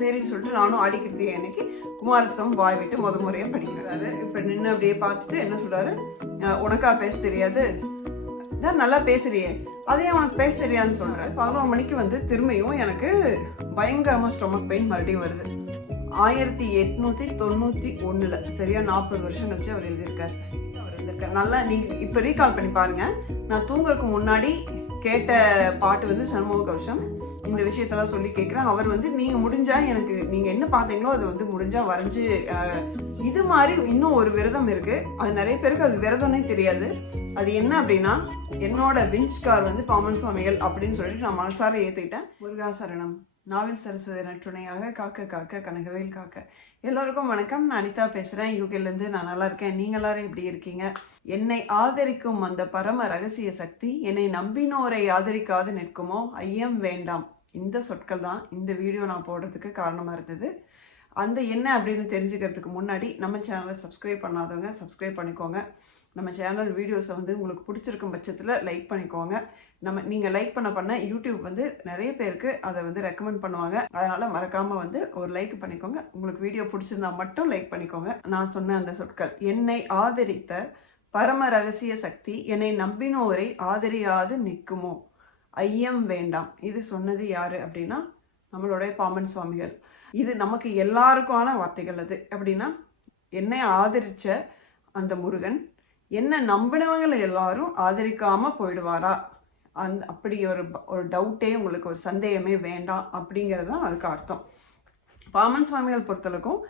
சரின்னு சொல்லிட்டு நானும் ஆடி கிருத்திகை அன்னைக்கு குமாரஸ்தவம் வாய் விட்டு முறையாக படிக்கிறாரு. இப்போ நின்று அப்படியே பார்த்துட்டு என்ன சொல்கிறாரு, உனக்கா பேச தெரியாது, தான் நல்லா பேசுறியே, அதே உனக்கு பேச தெரியாதுன்னு சொல்கிறேன். 11 மணிக்கு வந்து திரும்பியும் எனக்கு பயங்கரமாக ஸ்டொமக் பெயின் மறுபடியும் வருது. 1891 சரியா 40 வருஷம் கழிச்சு அவர் எழுதியிருக்காரு. நல்லா நீங்கள் இப்போ ரீகால் பண்ணி பாருங்க. நான் தூங்குறதுக்கு முன்னாடி கேட்ட பாட்டு வந்து சண்முக கவசம். இந்த விஷயத்தெல்லாம் சொல்லி கேட்குறேன். அவர் வந்து நீங்கள் முடிஞ்சா எனக்கு நீங்கள் என்ன பார்த்தீங்களோ அதை வந்து முடிஞ்சா வரைஞ்சி, இது மாதிரி இன்னும் ஒரு விரதம் இருக்கு. அது நிறைய பேருக்கு அது விரதம்னே தெரியாது. அது என்ன அப்படின்னா, என்னோட விஞ்ச்கார் வந்து பாமன் சுவாமிகள் அப்படின்னு சொல்லிட்டு நான் மனசார ஏற்றுக்கிட்டேன். முருகாசரணம். நாவில் சரஸ்வதி நற்றுணையாக காக்க காக்க கனகவேல் காக்க. எல்லோருக்கும் வணக்கம். நான் அனிதா பேசுகிறேன், யூகேலேருந்து. நான் நல்லா இருக்கேன். நீங்கள் எல்லாரும் எப்படி இருக்கீங்க? என்னை ஆதரிக்கும் அந்த பரம ரகசிய சக்தி என்னை நம்பினோரை ஆதரிக்காது நிற்குமோ ஐயம் வேண்டாம். இந்த சொற்கள் தான் இந்த வீடியோ நான் போடுறதுக்கு காரணமாக இருந்தது. அந்த என்ன அப்படின்னு தெரிஞ்சுக்கிறதுக்கு முன்னாடி நம்ம சேனலை சப்ஸ்கிரைப் பண்ணாதவங்க சப்ஸ்கிரைப் பண்ணிக்கோங்க. நம்ம சேனல் வீடியோஸை வந்து உங்களுக்கு பிடிச்சிருக்கும் பட்சத்தில் லைக் பண்ணிக்கோங்க. நீங்கள் லைக் பண்ண யூடியூப் வந்து நிறைய பேருக்கு அதை வந்து ரெக்கமெண்ட் பண்ணுவாங்க. அதனால் மறக்காமல் வந்து ஒரு லைக் பண்ணிக்கோங்க. உங்களுக்கு வீடியோ பிடிச்சிருந்தா மட்டும் லைக் பண்ணிக்கோங்க. நான் சொன்ன அந்த சொற்கள், என்னை ஆதரித்த பரம ரகசிய சக்தி என்னை நம்பினோரை ஆதரியாது நிற்குமோ ஐயம் வேண்டாம். இது சொன்னது யாரு அப்படின்னா நம்மளுடைய பாமன் சுவாமிகள். இது நமக்கு எல்லாருக்கான வார்த்தைகள். அது அப்படின்னா, என்னை ஆதரிச்ச அந்த முருகன் என்ன நம்பினவங்களை எல்லாரும் ஆதரிக்காம போயிடுவாரா, அப்படி ஒரு டவுட்டே உங்களுக்கு, ஒரு சந்தேகமே வேண்டாம் அப்படிங்கிறது தான் அதுக்கு அர்த்தம். பாமன் சுவாமிகள் பொறுத்தளவுக்கும்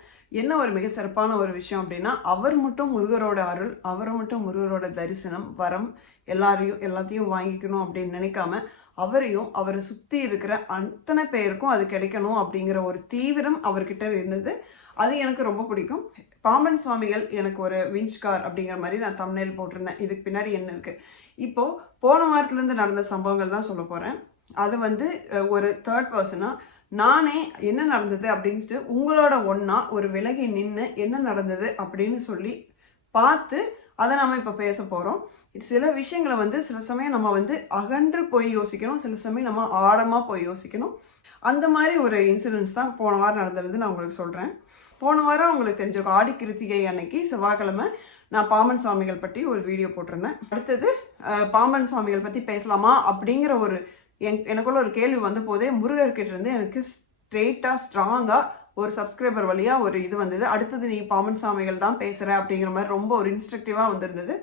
என்ன ஒரு மிக சிறப்பான ஒரு விஷயம் அப்படின்னா, அவர் மட்டும் முருகரோட அருள், அவர் மட்டும் முருகரோட தரிசனம், வரம் எல்லாத்தையும் வாங்கிக்கணும் அப்படின்னு நினைக்காம, அவரையும் அவரை சுற்றி இருக்கிற அத்தனை பேருக்கும் அது கிடைக்கணும் அப்படிங்கிற ஒரு தீவிரம் அவர்கிட்ட இருந்தது. அது எனக்கு ரொம்ப பிடிக்கும். பாமன் சுவாமிகள் எனக்கு ஒரு விஞ்ச்கார் அப்படிங்கிற மாதிரி நான் தம்ப்நெயில் போட்டிருந்தேன். இதுக்கு பின்னாடி என்ன இருக்குது, இப்போது போன வாரத்துலேருந்து நடந்த சம்பவங்கள் தான் சொல்ல போகிறேன். அது வந்து ஒரு தேர்ட் பர்சனாக நானே என்ன நடந்தது அப்படின்ட்டு உங்களோட ஒன்றா ஒரு விலகி நின்று என்ன நடந்தது அப்படின்னு சொல்லி பார்த்து அதை நம்ம இப்போ பேச போகிறோம். சில விஷயங்களை வந்து சில சமயம் நம்ம வந்து அகன்று போய் யோசிக்கணும், சில சமயம் நம்ம ஆழமாக போய் யோசிக்கணும். அந்த மாதிரி ஒரு இன்சிடென்ட்ஸ் தான் போன வாரம் நடந்தது. நான் உங்களுக்கு சொல்கிறேன். போன வாரம் உங்களுக்கு தெரிஞ்சிருக்கும், ஆடி கிருத்திகை அன்னைக்கு செவ்வாய்க்கிழமை நான் பாமன் சுவாமிகள் பற்றி ஒரு வீடியோ போட்டிருந்தேன். அடுத்தது பாமன் சுவாமிகள் பற்றி பேசலாமா அப்படிங்கிற ஒரு எனக்குள்ள ஒரு கேள்வி வந்த போதே முருகர்கிட்ட இருந்து எனக்கு ஸ்ட்ரெயிட்டாக ஸ்ட்ராங்காக ஒரு சப்ஸ்கிரைபர் வழியாக ஒரு இது வந்தது. அடுத்தது நீ பாமன் சுவாமிகள் தான் பேசுகிற அப்படிங்கிற மாதிரி ரொம்ப ஒரு இன்ஸ்ட்ரக்டிவாக வந்திருந்தது.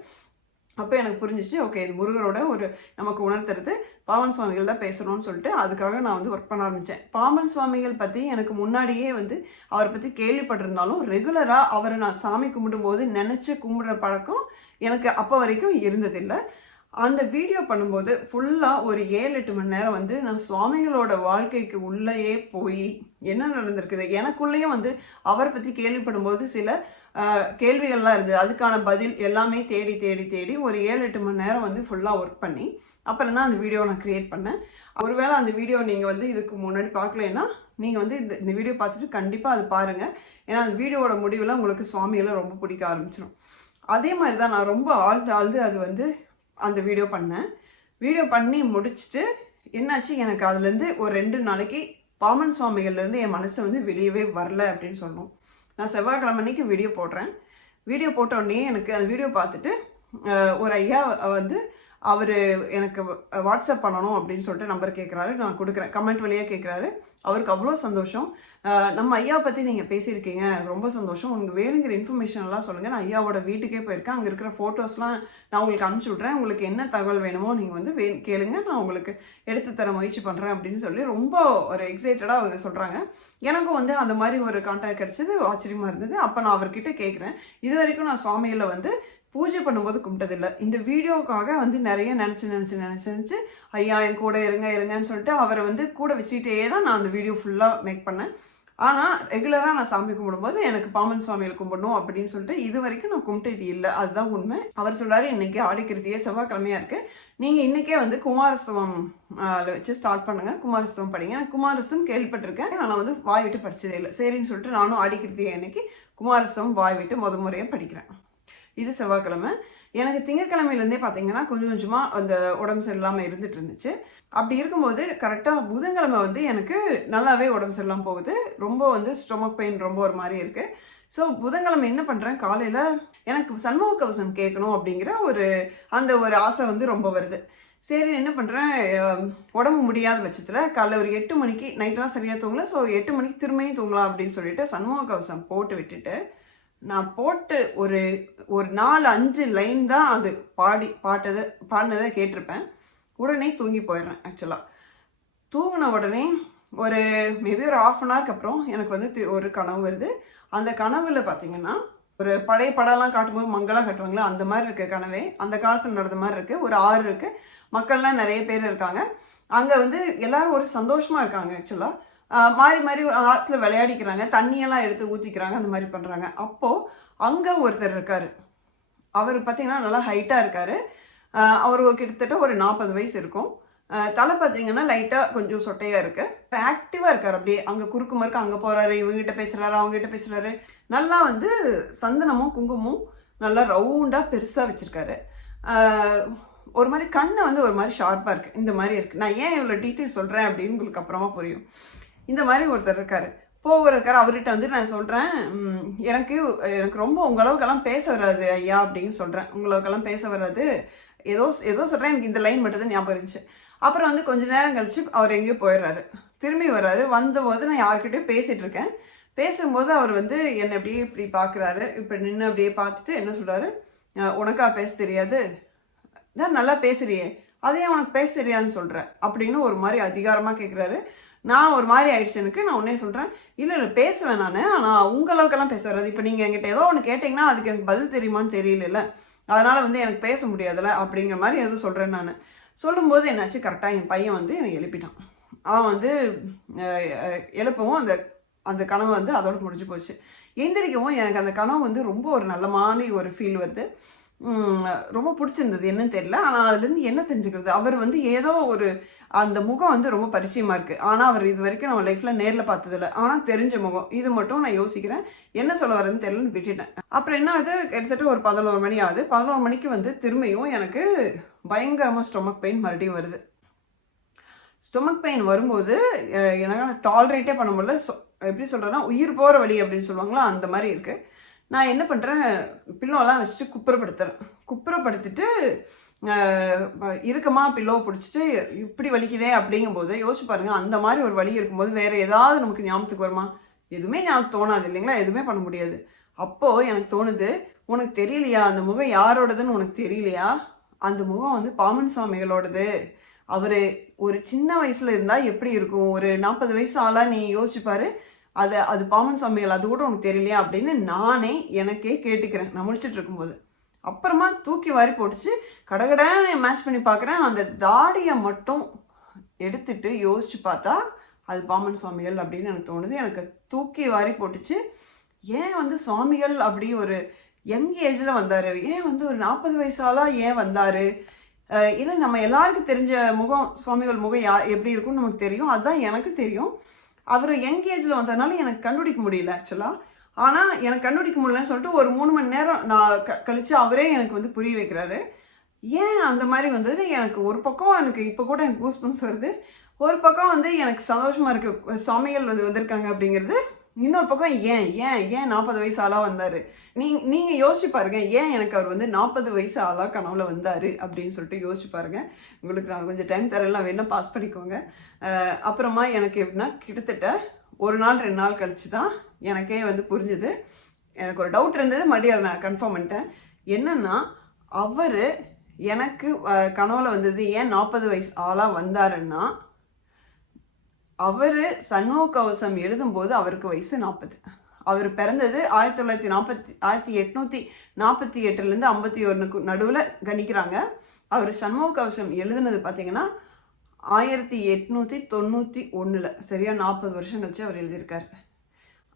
அப்போ எனக்கு புரிஞ்சிச்சு, ஓகே இது முருகரோட ஒரு நமக்கு உணர்த்துறது, பாமன் சுவாமிகள் தான் பேசணும்னு சொல்லிட்டு அதுக்காக நான் வந்து ஒர்க் பண்ண ஆரம்பித்தேன். பாமன் சுவாமிகள் பற்றி எனக்கு முன்னாடியே வந்து அவரை பற்றி கேள்விப்பட்டிருந்தாலும் ரெகுலராக அவரை நான் சாமி கும்பிடும்போது நினச்சி கும்பிடுற பழக்கம் எனக்கு அப்போ வரைக்கும் இருந்ததில்லை. அந்த வீடியோ பண்ணும்போது ஃபுல்லாக ஒரு 7-8 மணி நேரம் வந்து நான் சுவாமிகளோட வாழ்க்கைக்கு உள்ளேயே போய் என்ன நடந்திருக்குது, எனக்குள்ளேயும் வந்து அவரை பற்றி கேள்விப்படும்போது சில கேள்விகள்லாம் இருந்தது. அதுக்கான பதில் எல்லாமே தேடி தேடி தேடி ஒரு 7-8 மணி நேரம் வந்து ஃபுல்லாக ஒர்க் பண்ணி அப்புறம் தான் அந்த வீடியோ நான் க்ரியேட் பண்ணேன். ஒருவேளை அந்த வீடியோ நீங்கள் வந்து இதுக்கு முன்னாடி பார்க்கலன்னா நீங்கள் வந்து இந்த வீடியோ பார்த்துட்டு கண்டிப்பாக அது பாருங்கள். ஏன்னா அந்த வீடியோவோட முடிவில் உங்களுக்கு சுவாமிகளை ரொம்ப பிடிக்க ஆரம்பிச்சிடும். அதே மாதிரி தான் நான் ரொம்ப ஆழ்ந்து அது வந்து அந்த வீடியோ பண்ணேன். வீடியோ பண்ணி முடிச்சுட்டு என்னாச்சு, எனக்கு அதுலேருந்து ஒரு 2 நாளைக்கு பாமன் சுவாமிகள்லேருந்து என் மனசை வந்து வெளியவே வரல அப்படின்னு சொல்லணும். நான் செவ்வாய்க்கிழமை அன்னைக்கு வீடியோ போடுறேன். வீடியோ போட்டோடனே எனக்கு அந்த வீடியோ பார்த்துட்டு ஒரு ஐயா வந்து அவர் எனக்கு வாட்ஸ்அப் பண்ணணும் அப்படின்னு சொல்லிட்டு நம்பர் கேட்குறாரு. நான் கொடுக்குறேன், கமெண்ட் வழியாக கேட்குறாரு. அவருக்கு அவ்வளோ சந்தோஷம். நம்ம ஐயாவை பற்றி நீங்கள் பேசியிருக்கீங்க, ரொம்ப சந்தோஷம், உங்களுக்கு வேணுங்கிற இன்ஃபர்மேஷன்லாம் சொல்லுங்கள். நான் ஐயாவோட வீட்டுக்கே போயிருக்கேன், அங்கே இருக்கிற ஃபோட்டோஸ்லாம் நான் உங்களுக்கு அனுப்பிச்சி விட்றேன். உங்களுக்கு என்ன தகவல் வேணுமோ நீங்கள் வந்து கேளுங்க, நான் உங்களுக்கு எடுத்து தர முயற்சி பண்ணுறேன் அப்படின்னு சொல்லி ரொம்ப ஒரு எக்ஸைட்டடாக அவங்க சொல்கிறாங்க. எனக்கும் வந்து அந்த மாதிரி ஒரு கான்டாக்ட் கிடச்சது ஆச்சரியமாக இருந்தது. அப்போ நான் அவர்கிட்ட கேட்குறேன், இது வரைக்கும் நான் சுவாமிகளை வந்து பூஜை பண்ணும்போது கும்பிட்டதில்லை. இந்த வீடியோவுக்காக வந்து நிறைய நினச்சி ஐயா என் கூட இருங்கன்னு சொல்லிட்டு அவரை வந்து கூட வச்சுக்கிட்டே தான் நான் அந்த வீடியோ ஃபுல்லாக மேக் பண்ணேன். ஆனால் ரெகுலராக நான் சாமி கும்பிடும்போது எனக்கு பாமன் சுவாமிகளை கும்பிடணும் அப்படின்னு சொல்லிட்டு இது வரைக்கும் நான் கும்பிட்டது இல்லை. அதுதான் உண்மை. அவர் சொல்கிறாரு, இன்றைக்கி ஆடி கிருத்திகை செவ்வாய்க்கிழமையாக இருக்குது, நீங்கள் இன்றைக்கே வந்து குமாரஸ்தவம் வச்சு ஸ்டார்ட் பண்ணுங்கள், குமாரஸ்தவம் படிங்க. குமாரஸ்தவம் கேள்விப்பட்டிருக்கேன், ஆனால் வந்து வாய் விட்டு படித்ததே இல்லை. சரின்னு சொல்லிட்டு நானும் ஆடி கிருத்திகை அன்னைக்கு குமாரஸ்தவம் வாய் விட்டு முறையாக படிக்கிறேன். இது செவ்வாய்க்கிழமை. எனக்கு திங்கக்கிழமையிலேருந்தே பார்த்தீங்கன்னா கொஞ்சம் கொஞ்சமாக அந்த உடம்பு சரியில்லாமல் இருந்துட்டு இருந்துச்சு. அப்படி இருக்கும்போது கரெக்டாக புதன்கிழமை வந்து எனக்கு நல்லாவே உடம்பு சரியில்லாமல் போகுது. ரொம்ப வந்து ஸ்டொமக் பெயின் ரொம்ப ஒரு மாதிரி இருக்குது. ஸோ புதன்கிழமை என்ன பண்ணுறேன், காலையில் எனக்கு சண்முக கவசம் கேட்கணும் அப்படிங்கிற அந்த ஒரு ஆசை வந்து ரொம்ப வருது. சரி என்ன பண்ணுறேன், உடம்பு முடியாத பட்சத்தில் காலைல ஒரு 8 மணிக்கு, நைட்டெல்லாம் சரியாக தூங்கல, ஸோ 8 மணிக்கு திரும்பியும் தூங்கலாம் அப்படின்னு சொல்லிட்டு சண்முக கவசம் போட்டு விட்டுட்டு, நான் போட்டு ஒரு 4-5 லைன் தான் அது பாடினதை கேட்டிருப்பேன். உடனே தூங்கி போயிடுறேன். ஆக்சுவலாக தூங்கின உடனே ஒரு மேபி ஒரு 1/2 அன் ஹவருக்கு அப்புறம் எனக்கு வந்து ஒரு கனவு வருது. அந்த கனவுல பார்த்தீங்கன்னா ஒரு பழைய படம்லாம் காட்டும்போது மங்களாக காட்டுவாங்களா, அந்த மாதிரி இருக்க கனவே. அந்த காலத்தில் நடந்த மாதிரி இருக்குது. ஒரு ஆறு இருக்குது, மக்கள்லாம் நிறைய பேர் இருக்காங்க. அங்கே வந்து எல்லாரும் ஒரு சந்தோஷமாக இருக்காங்க. ஆக்சுவலாக மாறி மாறி ஆற்றுல விளையாடிக்கிறாங்க, தண்ணியெல்லாம் எடுத்து ஊற்றிக்கிறாங்க, அந்த மாதிரி பண்ணுறாங்க. அப்போது அங்கே ஒருத்தர் இருக்கார். அவர் பார்த்தீங்கன்னா நல்லா ஹைட்டாக இருக்கார். அவர் கிட்டத்தட்ட ஒரு 40 வயசு இருக்கும். தலை பார்த்தீங்கன்னா லைட்டாக கொஞ்சம் சொட்டையாக இருக்குது. ஆக்டிவாக இருக்கார். அப்படியே அங்கே குறுக்கு மறுக்க அங்கே போகிறாரு, இவங்ககிட்ட பேசுகிறாரு, அவங்ககிட்ட பேசுகிறாரு. நல்லா வந்து சந்தனமும் குங்குமமும் நல்லா ரவுண்டாக பெருசாக வச்சுருக்காரு. ஒரு மாதிரி கண்ணை வந்து ஒரு மாதிரி ஷார்ப்பாக இருக்குது. இந்த மாதிரி இருக்குது. நான் ஏன் இவ்வளோ டீட்டெயில் சொல்கிறேன் அப்படின்னு உங்களுக்கு அப்புறமா புரியும். இந்த மாதிரி ஒருத்தர் இருக்கார். இருக்கார். அவர்கிட்ட வந்து நான் சொல்கிறேன், எனக்கு ரொம்ப உங்களவுக்கெல்லாம் பேச வராது ஐயா அப்படின்னு சொல்கிறேன். உங்களவுக்கெல்லாம் பேச வராது, ஏதோ சொல்கிறேன். எனக்கு இந்த லைன் மட்டும் தான் ஞாபகம் இருந்துச்சு. அப்புறம் வந்து கொஞ்ச நேரம் கழிச்சு அவர் எங்கேயோ போயிடுறாரு. திரும்பி வர்றாரு. வந்தபோது நான் யார்கிட்டயும் பேசிகிட்டு இருக்கேன். பேசும்போது அவர் வந்து என்னை அப்படியே இப்படி பார்க்குறாரு. இப்போ நின்று அப்படியே பார்த்துட்டு என்ன சொல்கிறாரு, உனக்கா பேச தெரியாது, தான் நல்லா பேசுறியே, அதையே உனக்கு பேச தெரியாதுன்னு சொல்கிற அப்படின்னு ஒரு மாதிரி அதிகாரமாக கேட்குறாரு. நான் ஒரு மாதிரி ஆயிடுச்சு எனக்கு. நான் உடனே சொல்கிறேன், இல்லை பேசுவேன் நான், ஆனால் உங்களவுக்கெல்லாம் பேச வராது. இப்போ நீங்கள் என்கிட்ட ஏதோ ஒன்று கேட்டிங்கன்னா அதுக்கு எனக்கு பதில் தெரியுமான்னு தெரியல, அதனால் வந்து எனக்கு பேச முடியாதுல்ல அப்படிங்கிற மாதிரி எதுவும் சொல்கிறேன் நான். சொல்லும்போது என்னாச்சு, கரெக்டாக என் பையன் வந்து என்னை எழுப்பிட்டான். அவன் வந்து எழுப்பவும் அந்த கனவு வந்து அதோட முடிஞ்சு போச்சு. எந்திரிக்கவும் எனக்கு அந்த கனவு வந்து ரொம்ப ஒரு நல்ல மாதிரி ஒரு ஃபீல் வருது. ரொம்ப பிடிச்சிருந்தது. என்னன்னு தெரியல. ஆனால் அதுலேருந்து என்ன தெரிஞ்சுக்கிறது, அவர் வந்து ஏதோ அந்த முகம் வந்து ரொம்ப பரிச்சயமாக இருக்குது. ஆனால் அவர் இது வரைக்கும் நம்ம லைஃப்பில் நேரில் பார்த்ததில்ல. ஆனால் தெரிஞ்ச முகம். இது மட்டும் நான் யோசிக்கிறேன், என்ன சொல்ல வரேன்னு தெரியலன்னு விட்டுட்டேன். அப்புறம் என்ன ஆகுது, கிட்டத்தட்ட ஒரு 11 மணி ஆகுது. 11 மணிக்கு வந்து திரும்பியும் எனக்கு பயங்கரமாக ஸ்டொமக் பெயின் மறுபடியும் வருது. ஸ்டொமக் பெயின் வரும்போது எனக்கு டாலரேட்டே பண்ண முடியல. எப்படி சொல்கிறேன்னா, உயிர் போகிற வழி அப்படின்னு சொல்லுவாங்களா, அந்த மாதிரி இருக்குது. நான் என்ன பண்ணுறேன், பில்லோலாம் வச்சுட்டு குப்புறப்படுத்திட்டு இருக்கமா பில்லோவை பிடிச்சிட்டு இப்படி வலிக்குதே அப்படிங்கும்போது யோசிச்சு பாருங்கள். அந்த மாதிரி ஒரு வலி இருக்கும்போது வேறு ஏதாவது நமக்கு ஞாபகத்துக்கு வருமா? எதுவுமே ஞாபகம் தோணாது இல்லைங்களா, எதுவுமே பண்ண முடியாது. அப்போது எனக்கு தோணுது, உனக்கு தெரியலையா அந்த முகம் யாரோடதுன்னு உனக்கு தெரியலையா? அந்த முகம் வந்து பாமன் சுவாமிகளோடது. அவர் ஒரு சின்ன வயசில் இருந்தால் எப்படி இருக்கும், ஒரு 40 வயசு ஆளாக நீ யோசிச்சுப்பாரு. அது பாமன் சுவாமிகள், அது கூட உனக்கு தெரியலையா அப்படின்னு நானே எனக்கே கேட்டுக்கிறேன் நான் முடிச்சுட்டு இருக்கும்போது. அப்புறமா தூக்கி வாரி போட்டுச்சு. கடகடன்னு மேட்ச் பண்ணி பார்க்குறேன். அந்த தாடியை மட்டும் எடுத்துட்டு யோசிச்சு பார்த்தா அது பாமன் சுவாமிகள் அப்படின்னு எனக்கு தோணுது. எனக்கு தூக்கி வாரி போட்டுச்சு. ஏன் வந்து சுவாமிகள் அப்படி ஒரு யங் ஏஜில் வந்தார், ஏன் வந்து ஒரு 40 வயசாலாம் ஏன் வந்தார்? ஏன்னா நம்ம எல்லாருக்கும் தெரிஞ்ச முகம், சுவாமிகள் முகம் எப்படி இருக்கும்னு நமக்கு தெரியும், அதுதான் எனக்கு தெரியும். அவர் யங் ஏஜில் வந்ததுனால எனக்கு கண்டுபிடிக்க முடியல ஆக்சுவலாக. ஆனால் எனக்கு கண்டுபிடிக்க முடியலன்னு சொல்லிட்டு ஒரு 3 மணி நேரம் நான் கழித்து அவரே எனக்கு வந்து புரிய வைக்கிறாரு. ஏன் அந்த மாதிரி வந்தது எனக்கு ஒரு பக்கம் எனக்கு இப்போ கூட எனக்கு கூஸ்பம்ஸ் வருது. ஒரு பக்கம் வந்து எனக்கு சந்தோஷமாக இருக்குது, சுவாமிகள் வந்திருக்காங்க அப்படிங்கிறது. இன்னொரு பக்கம் ஏன் 40 வயசு ஆளாக வந்தார். நீங்கள் யோசிச்சு பாருங்கள், ஏன் எனக்கு அவர் வந்து 40 வயசு ஆளாக கனவுல வந்தார் அப்படின்னு சொல்லிட்டு யோசிச்சு பாருங்கள். உங்களுக்கு நான் கொஞ்சம் டைம் தரலாம், வேணால் பாஸ் பண்ணிக்கோங்க. அப்புறமா எனக்கு எப்படின்னா கிட்டத்தட்ட 1 நாள் 2 நாள் கழிச்சு தான் எனக்கே வந்து புரிஞ்சுது. எனக்கு ஒரு டவுட் இருந்தது, மறுபடியும் நான் கன்ஃபார்ம் பண்ணிட்டேன். என்னென்னா, அவர் எனக்கு கனவுல வந்தது ஏன் 40 வயசு ஆளாக வந்தாருன்னா, அவர் சண்முக கவசம் எழுதும்போது அவருக்கு வயசு 40. அவர் பிறந்தது 1848 51 நடுவில் கணிக்கிறாங்க. அவர் சண்முக கவசம் எழுதுனது பார்த்தீங்கன்னா 1891 சரியா 40 வருஷம் கழிச்சு அவர் எழுதியிருக்காரு.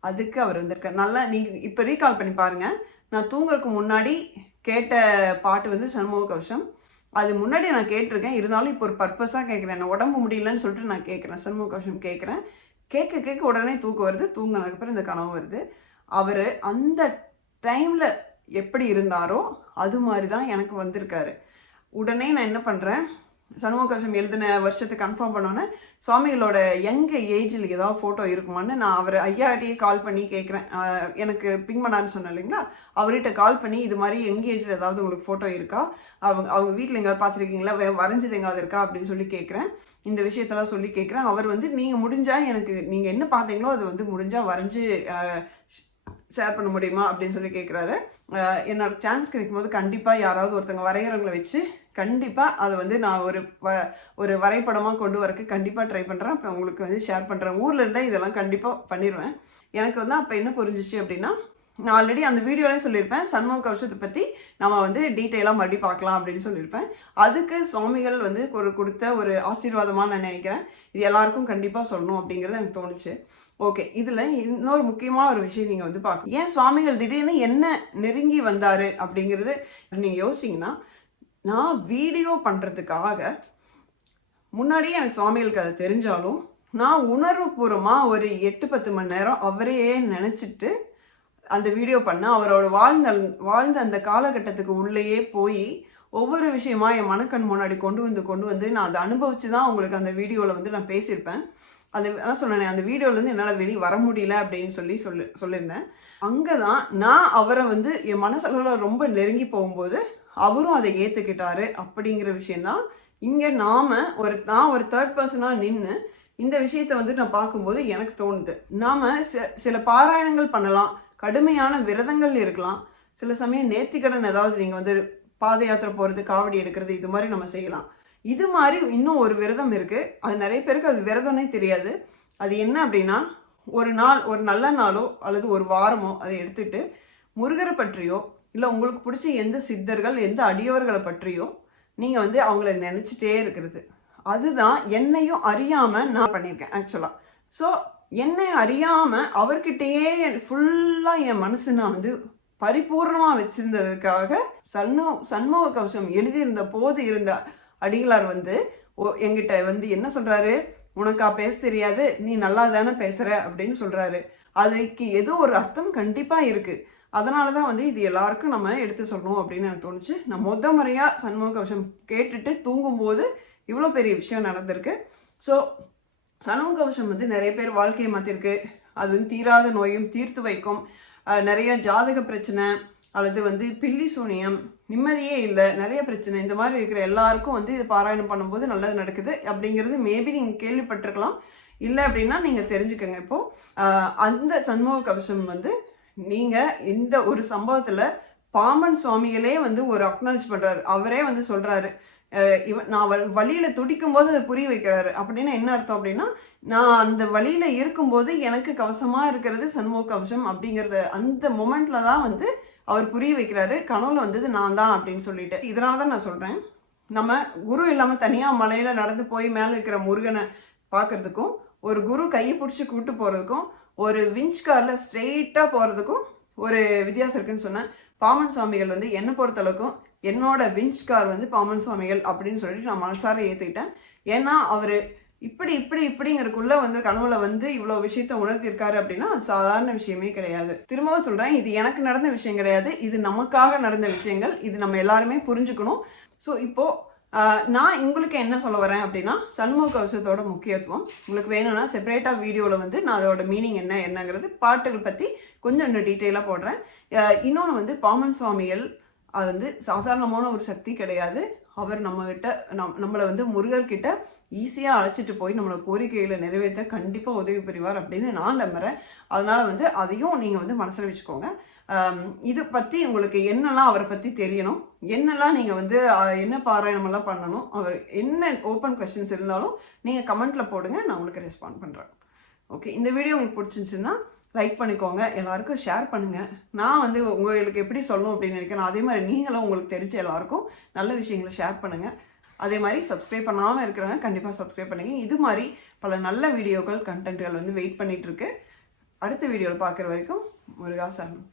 அதுக்கு அவர் வந்திருக்கார். நல்லா நீங்கள் இப்போ ரீகால் பண்ணி பாருங்கள். நான் தூங்குறதுக்கு முன்னாடி கேட்ட பாட்டு வந்து சண்முக கவசம். அது முன்னாடி நான் கேட்டிருக்கேன், இருந்தாலும் இப்போ ஒரு பர்பஸாக கேட்குறேன். நான் உடம்பு முடியலன்னு சொல்லிட்டு நான் கேட்குறேன், சண்முக கவசம் கேட்குறேன். கேட்க உடனே தூக்கம் வருது. தூங்கினதுக்கப்புறம் இந்த கனவு வருது. அவர் அந்த டைமில் எப்படி இருந்தாரோ அது மாதிரி தான் எனக்கு வந்திருக்காரு. உடனே நான் என்ன பண்ணுறேன், சண்முக கவசம் எழுதின வருஷத்தை கன்ஃபார்ம் பண்ணோன்னே சுவாமிகளோட யங் ஏஜில் ஏதாவது ஃபோட்டோ இருக்குமான்னு நான் அவர் ஐயாட்டியே கால் பண்ணி கேட்குறேன். எனக்கு பிங் பண்ணான்னு சொன்னேன் இல்லைங்களா, அவர்கிட்ட கால் பண்ணி இது மாதிரி யங் ஏஜில் ஏதாவது உங்களுக்கு ஃபோட்டோ இருக்கா, அவங்க வீட்டில் எங்கேயாவது பார்த்துருக்கீங்களா, வரைஞ்சது எங்காவது இருக்கா அப்படின்னு சொல்லி கேட்குறேன். இந்த விஷயத்தெல்லாம் சொல்லி கேட்குறேன். அவர் வந்து நீங்கள் முடிஞ்சால் எனக்கு நீங்கள் என்ன பார்த்தீங்களோ அது வந்து முடிஞ்சால் வரைஞ்சி ஷேர் பண்ண முடியுமா அப்படின்னு சொல்லி கேட்குறாரு. என்னோட சான்ஸ் கிடைக்கும் போது கண்டிப்பாக யாராவது ஒருத்தவங்க வரைகிறவங்களை வச்சு கண்டிப்பாக அதை வந்து நான் ஒரு வரைபடமாக கொண்டு வரக்கு கண்டிப்பாக ட்ரை பண்ணுறேன். அப்போ உங்களுக்கு வந்து ஷேர் பண்ணுறேன். ஊரில் இருந்தால் இதெல்லாம் கண்டிப்பாக பண்ணிடுவேன். எனக்கு வந்து அப்போ என்ன புரிஞ்சிச்சு அப்படின்னா, நான் ஆல்ரெடி அந்த வீடியோலையும் சொல்லியிருப்பேன், சண்முக கவசத்தை பற்றி நம்ம வந்து டீட்டெயிலாக மறுபடியும் பார்க்கலாம் அப்படின்னு சொல்லியிருப்பேன். அதுக்கு சுவாமிகள் வந்து கொடுத்த ஒரு ஆசீர்வாதமாக நான் நினைக்கிறேன். இது எல்லாருக்கும் கண்டிப்பாக சொல்லணும் அப்படிங்கிறது எனக்கு தோணுச்சு. ஓகே, இதில் இன்னொரு முக்கியமான ஒரு விஷயம் நீங்கள் வந்து பார்க்கணும். ஏன் சுவாமிகள் திடீர்னு என்ன நெருங்கி வந்தார் அப்படிங்கிறது நீங்கள் யோசிச்சிங்கன்னா, நான் வீடியோ பண்ணுறதுக்காக முன்னாடியே எனக்கு சுவாமிகளுக்கு அது தெரிஞ்சாலும் நான் உணர்வுபூர்வமாக ஒரு 8-10 மணி நேரம் அவரையே நினச்சிட்டு அந்த வீடியோ பண்ண, அவரோட வாழ்ந்த அந்த காலகட்டத்துக்கு உள்ளேயே போய் ஒவ்வொரு விஷயமா என் மனக்கண் முன்னாடி கொண்டு வந்து நான் அதை அனுபவித்து தான் உங்களுக்கு அந்த வீடியோவில் வந்து நான் பேசியிருப்பேன். அதான் சொன்னேன், அந்த வீடியோலேருந்து என்னால் வெளியே வர முடியல அப்படின்னு சொல்லியிருந்தேன். அங்கே தான் நான் அவரை வந்து என் மனசளவில் ரொம்ப நெருங்கி போகும்போது அவரும் அதை ஏற்றுக்கிட்டாரு அப்படிங்கிற விஷயந்தான். இங்கே நான் ஒரு தேர்ட் பர்சனாக நின்று இந்த விஷயத்த வந்து நான் பார்க்கும்போது எனக்கு தோணுது, நாம் சில பாராயணங்கள் பண்ணலாம், கடுமையான விரதங்கள் இருக்கலாம், சில சமயம் நேர்த்திக்கடன் ஏதாவது நீங்கள் வந்து பாத யாத்திரை போகிறது, காவடி எடுக்கிறது, இது மாதிரி நம்ம செய்யலாம். இது மாதிரி இன்னும் ஒரு விரதம் இருக்குது. அது நிறைய பேருக்கு அது விரதம்னே தெரியாது. அது என்ன அப்படின்னா, ஒரு நல்ல நாளோ அல்லது ஒரு வாரமோ அதை எடுத்துகிட்டு முருகரை பற்றியோ இல்லை உங்களுக்கு பிடிச்ச எந்த சித்தர்கள் எந்த அடியவர்களை பற்றியோ நீங்கள் வந்து அவங்கள நினச்சிட்டே இருக்கிறது. அதுதான் என்னையும் அறியாமல் நான் பண்ணியிருக்கேன் ஆக்சுவலாக. ஸோ என்னை அறியாமல் அவர்கிட்டயே ஃபுல்லாக என் மனசு நான் வந்து பரிபூர்ணமாக வச்சுருந்ததுக்காக சண்முக கவசம் எழுதியிருந்த போது இருந்த அடிகளார் வந்து என்கிட்ட வந்து என்ன சொல்கிறாரு, உனக்கா பேச தெரியாது, நீ நல்லா தானே பேசுகிற அப்படின்னு சொல்கிறாரு. அதுக்கு ஏதோ ஒரு அர்த்தம் கண்டிப்பாக இருக்குது. அதனால தான் வந்து இது எல்லாருக்கும் நம்ம எடுத்து சொல்லணும் அப்படின்னு எனக்கு தோணுச்சு. நான் முறையாக சண்முக கவசம் கேட்டுட்டு தூங்கும்போது இவ்வளோ பெரிய விஷயம் நடந்திருக்கு. ஸோ சண்முக கவசம் வந்து நிறைய பேர் வாழ்க்கையை மாற்றிருக்கு. அது வந்து தீராத நோயும் தீர்த்து வைக்கும். நிறைய ஜாதக பிரச்சனை அல்லது வந்து பில்லி சூனியம், நிம்மதியே இல்லை, நிறைய பிரச்சனை, இந்த மாதிரி இருக்கிற எல்லாருக்கும் வந்து இது பாராயணம் பண்ணும்போது நல்லது நடக்குது அப்படிங்கிறது மேபி நீங்கள் கேள்விப்பட்டிருக்கலாம். இல்லை அப்படின்னா நீங்கள் தெரிஞ்சுக்கோங்க. இப்போது அந்த சண்முக கவசம் வந்து நீங்கள் இந்த ஒரு சம்பவத்தில் பாம்பன் சுவாமிகளே வந்து ஒரு அக்னாலஜ் பண்ணுறாரு. அவரே வந்து சொல்கிறாரு, நான் வழியில் துடிக்கும் போது அதை புரிய வைக்கிறாரு. அப்படின்னா என்ன அர்த்தம் அப்படின்னா, நான் அந்த வழியில் இருக்கும்போது எனக்கு கவசமாக இருக்கிறது சண்முக கவசம் அப்படிங்கிறத அந்த மொமெண்ட்டில் தான் வந்து அவர் புரிய வைக்கிறாரு. கனவுல வந்தது நான் தான் அப்படின்னு சொல்லிட்டு. இதனால தான் நான் சொல்கிறேன், நம்ம குரு இல்லாமல் தனியாக மலையில் நடந்து போய் மேலே இருக்கிற முருகனை பார்க்குறதுக்கும் ஒரு குரு கையை பிடிச்சி கூப்பிட்டு போகிறதுக்கும் ஒரு விஞ்ச் காரில் ஸ்ட்ரெயிட்டாக போகிறதுக்கும் ஒரு வித்தியாசம் இருக்குன்னு சொன்னேன். பாமன் சுவாமிகள் வந்து என்னை பொறுத்தளவுக்கும் என்னோட விஞ்ச் கார் வந்து பாமன் சுவாமிகள் அப்படின்னு சொல்லிட்டு நான் மனசார ஏற்றுக்கிட்டேன். ஏன்னா அவர் இப்படிங்கிறதுக்குள்ள வந்து கனவுல வந்து இவ்வளோ விஷயத்த உணர்த்திருக்காரு அப்படின்னா அது சாதாரண விஷயமே கிடையாது. திரும்பவும் சொல்கிறேன், இது எனக்கு நடந்த விஷயம் கிடையாது, இது நமக்காக நடந்த விஷயங்கள். இது நம்ம எல்லாருமே புரிஞ்சுக்கணும். ஸோ இப்போது நான் உங்களுக்கு என்ன சொல்ல வரேன் அப்படின்னா, சண்முக கவசத்தோட முக்கியத்துவம் உங்களுக்கு வேணும்னா செப்பரேட்டாக வீடியோவில் வந்து நான் அதோட மீனிங் என்னங்கிறது பாட்டுகள் பற்றி கொஞ்சம் இன்னும் டீட்டெயிலாக போடுறேன். இன்னொன்று வந்து பாமன் சுவாமிகள் அது வந்து சாதாரணமான ஒரு சக்தி கிடையாது. அவர் நம்மளை வந்து முருகர்கிட்ட ஈஸியாக அழைச்சிட்டு போய் நம்மளோட கோரிக்கைகளை நிறைவேற்ற கண்டிப்பாக உதவி புரிவார் அப்படின்னு நான் நம்புகிறேன். அதனால் வந்து அதையும் நீங்கள் வந்து மனசில் வச்சுக்கோங்க. இது பற்றி உங்களுக்கு என்னெல்லாம் அவரை பற்றி தெரியணும், என்னெல்லாம் நீங்கள் வந்து என்ன பாராயணமெல்லாம் பண்ணணும், அவர் என்ன ஓப்பன் கொஸ்டின்ஸ் இருந்தாலும் நீங்கள் கமெண்ட்டில் போடுங்க, நான் உங்களுக்கு ரெஸ்பாண்ட் பண்ணுறேன். ஓகே, இந்த வீடியோ உங்களுக்கு பிடிச்சிருந்துச்சுன்னா லைக் பண்ணிக்கோங்க, எல்லாருக்கும் ஷேர் பண்ணுங்கள். நான் வந்து உங்களுக்கு எப்படி சொல்லணும் அப்படின்னு நினைக்கிறேன். அதே மாதிரி நீங்களும் உங்களுக்கு தெரிஞ்ச எல்லாருக்கும் நல்ல விஷயங்களை ஷேர் பண்ணுங்கள். அதே மாதிரி சப்ஸ்கிரைப் பண்ணாமல் இருக்கிறவங்க கண்டிப்பாக சப்ஸ்கிரைப் பண்ணுங்கள். இது மாதிரி பல நல்ல வீடியோக்கள் கண்டென்ட்கள் வந்து வெயிட் பண்ணிகிட்ருக்கு. அடுத்த வீடியோவில் பார்க்குற வரைக்கும் முருகா சரணம்.